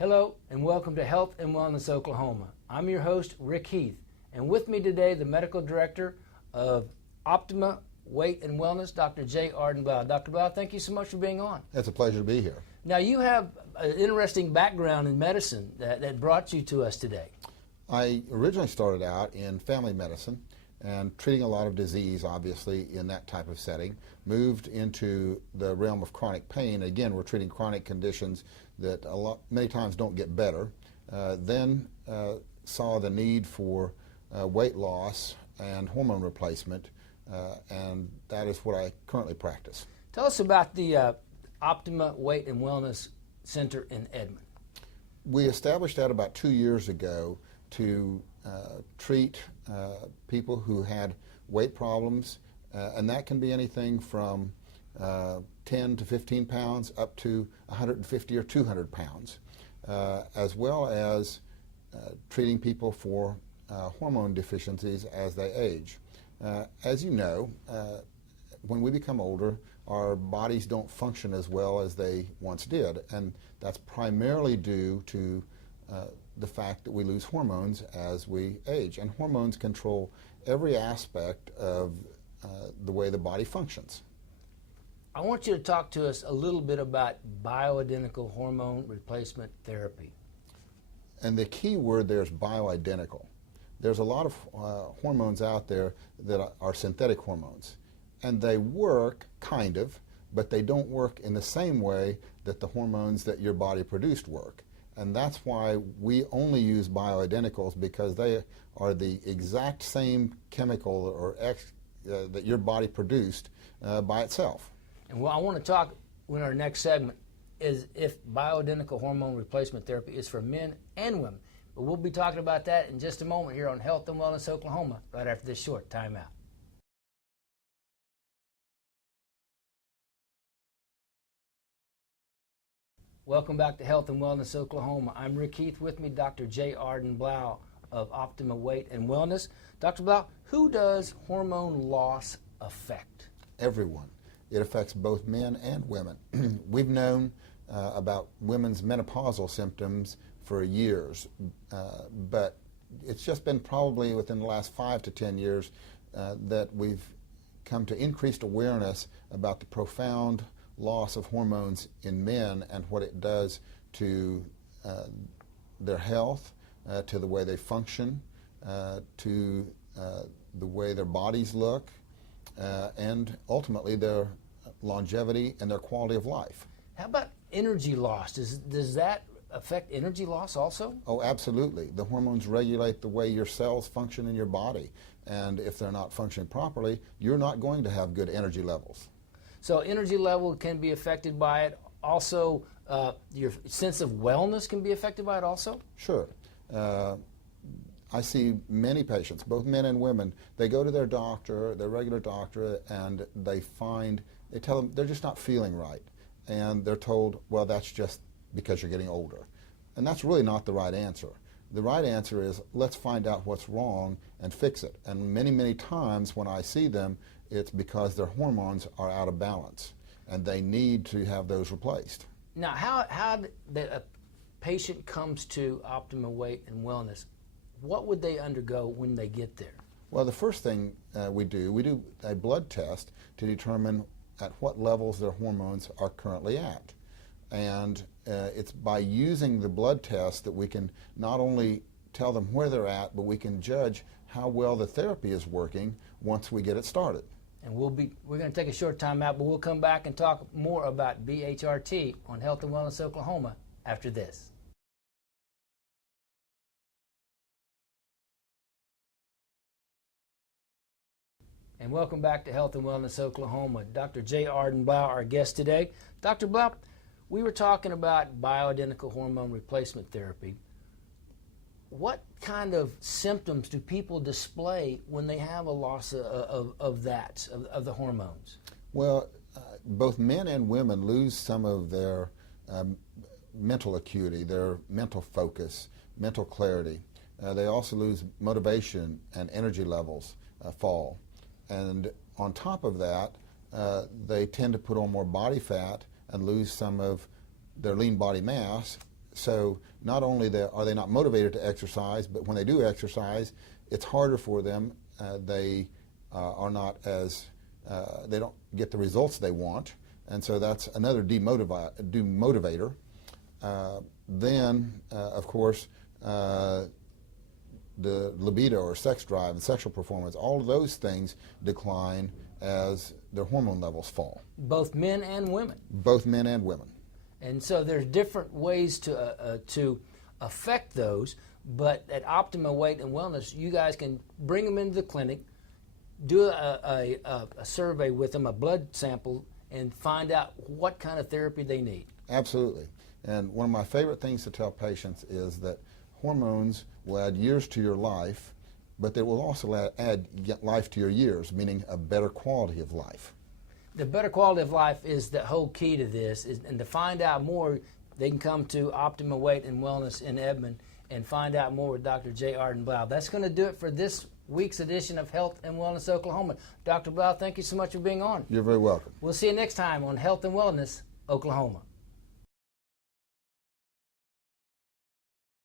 Hello and welcome to Health and Wellness Oklahoma. I'm your host, Rick Heath, and with me today, the Medical Director of Optima Weight and Wellness, Dr. J. Arden Blough. Dr. Blough, thank you so much for being on. It's a pleasure to be here. Now, you have an interesting background in medicine that brought you to us today. I originally started out in family medicine and treating a lot of disease, obviously, in that type of setting. Moved into the realm of chronic pain. Again, we're treating chronic conditions that many times don't get better. Then saw the need for weight loss and hormone replacement, and that is what I currently practice. Tell us about the Optima Weight and Wellness Center in Edmond. We established that about 2 years ago to treat people who had weight problems, and that can be anything from 10 to 15 pounds up to 150 or 200 pounds, as well as treating people for hormone deficiencies as they age. As you know, when we become older, our bodies don't function as well as they once did, and that's primarily due to the fact that we lose hormones as we age. And hormones control every aspect of the way the body functions. I want you to talk to us a little bit about bioidentical hormone replacement therapy. And the key word there is bioidentical. There's a lot of hormones out there that are synthetic hormones, and they work, kind of, but they don't work in the same way that the hormones that your body produced work. And that's why we only use bioidenticals, because they are the exact same chemical or that your body produced by itself. And what I want to talk in our next segment is if bioidentical hormone replacement therapy is for men and women. But we'll be talking about that in just a moment here on Health and Wellness Oklahoma, right after this short timeout. Welcome back to Health and Wellness Oklahoma. I'm Rick Heath. With me, Dr. J. Arden Blough of Optima Weight and Wellness. Dr. Blough, who does hormone loss affect? Everyone. It affects both men and women. We've known about women's menopausal symptoms for years, but it's just been probably within the last 5 to 10 years that we've come to increased awareness about the profound loss of hormones in men and what it does to their health, to the way they function, to the way their bodies look, and ultimately their longevity and their quality of life. How about energy loss? Does that affect energy loss also? Oh, absolutely. The hormones regulate the way your cells function in your body, and if they're not functioning properly, you're not going to have good energy levels. So energy level can be affected by it. Also, your sense of wellness can be affected by it also? Sure. I see many patients, both men and women, they go to their doctor, their regular doctor, and they tell them they're just not feeling right. And they're told, well, that's just because you're getting older. And that's really not the right answer. The right answer is, let's find out what's wrong and fix it. And many, many times when I see them, it's because their hormones are out of balance, and they need to have those replaced. Now, how a patient comes to Optima Weight and Wellness, what would they undergo when they get there? Well, the first thing we do a blood test to determine at what levels their hormones are currently at. And it's by using the blood test that we can not only tell them where they're at, but we can judge how well the therapy is working once we get it started. And we're going to take a short time out, but we'll come back and talk more about BHRT on Health and Wellness Oklahoma after this. And welcome back to Health and Wellness Oklahoma. Dr. J. Arden Blough, our guest today. Dr. Blough, we were talking about bioidentical hormone replacement therapy. What kind of symptoms do people display when they have a loss of the hormones? Well, both men and women lose some of their mental acuity, their mental focus, mental clarity. They also lose motivation, and energy levels fall. And on top of that, they tend to put on more body fat and lose some of their lean body mass, So not only are they not motivated to exercise, but when they do exercise, it's harder for them. They are not as, they don't get the results they want, and so that's another demotivator. Then, of course, the libido or sex drive and sexual performance, all of those things decline as their hormone levels fall. Both men and women. Both men and women. And so there's different ways to affect those, but at Optima Weight and Wellness, you guys can bring them into the clinic, do a survey with them, a blood sample, and find out what kind of therapy they need. Absolutely. And one of my favorite things to tell patients is that hormones will add years to your life, but they will also add life to your years, meaning a better quality of life. The better quality of life is the whole key to this, and to find out more, they can come to Optima Weight and Wellness in Edmond and find out more with Dr. J. Arden Blough. That's going to do it for this week's edition of Health and Wellness Oklahoma. Dr. Blough, thank you so much for being on. You're very welcome. We'll see you next time on Health and Wellness Oklahoma.